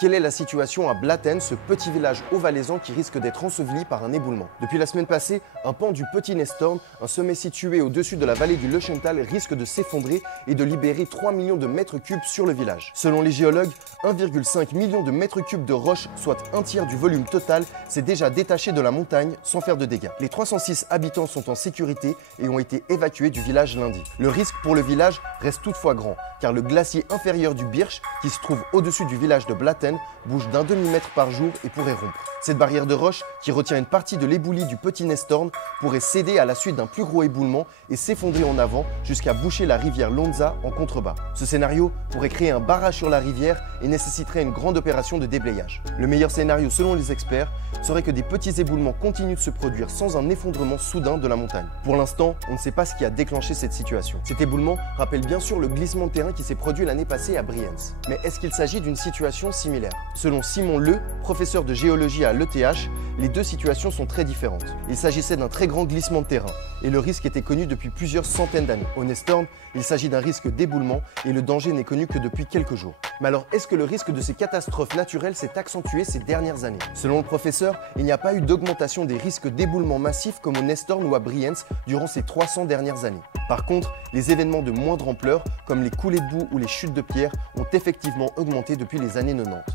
Quelle est la situation à Blatten, ce petit village haut-valaisan qui risque d'être enseveli par un éboulement? Depuis la semaine passée, un pan du Petit Nestorn, un sommet situé au-dessus de la vallée du Löschental, risque de s'effondrer et de libérer 3 millions de mètres cubes sur le village. Selon les géologues, 1,5 million de mètres cubes de roches, soit un tiers du volume total, s'est déjà détaché de la montagne sans faire de dégâts. Les 306 habitants sont en sécurité et ont été évacués du village lundi. Le risque pour le village reste toutefois grand, car le glacier inférieur du Birch, qui se trouve au-dessus du village de Blatten, bouge d'un demi-mètre par jour et pourrait rompre. Cette barrière de roche, qui retient une partie de l'éboulis du Petit Nestorn, pourrait céder à la suite d'un plus gros éboulement et s'effondrer en avant jusqu'à boucher la rivière Lonza en contrebas. Ce scénario pourrait créer un barrage sur la rivière et nécessiterait une grande opération de déblayage. Le meilleur scénario selon les experts serait que des petits éboulements continuent de se produire sans un effondrement soudain de la montagne. Pour l'instant, on ne sait pas ce qui a déclenché cette situation. Cet éboulement rappelle bien sûr le glissement de terrain qui s'est produit l'année passée à Brienz. Mais est-ce qu'il s'agit d'une situation similaire? Selon Simon Le, professeur de géologie à l'ETH, les deux situations sont très différentes. Il s'agissait d'un très grand glissement de terrain et le risque était connu depuis plusieurs centaines d'années. Au Nestorn, il s'agit d'un risque d'éboulement et le danger n'est connu que depuis quelques jours. Mais alors, est-ce que le risque de ces catastrophes naturelles s'est accentué ces dernières années? Selon le professeur, il n'y a pas eu d'augmentation des risques d'éboulement massif comme au Nestorn ou à Brienz durant ces 300 dernières années. Par contre, les événements de moindre ampleur, comme les coulées de boue ou les chutes de pierre, ont effectivement augmenté depuis les années 90.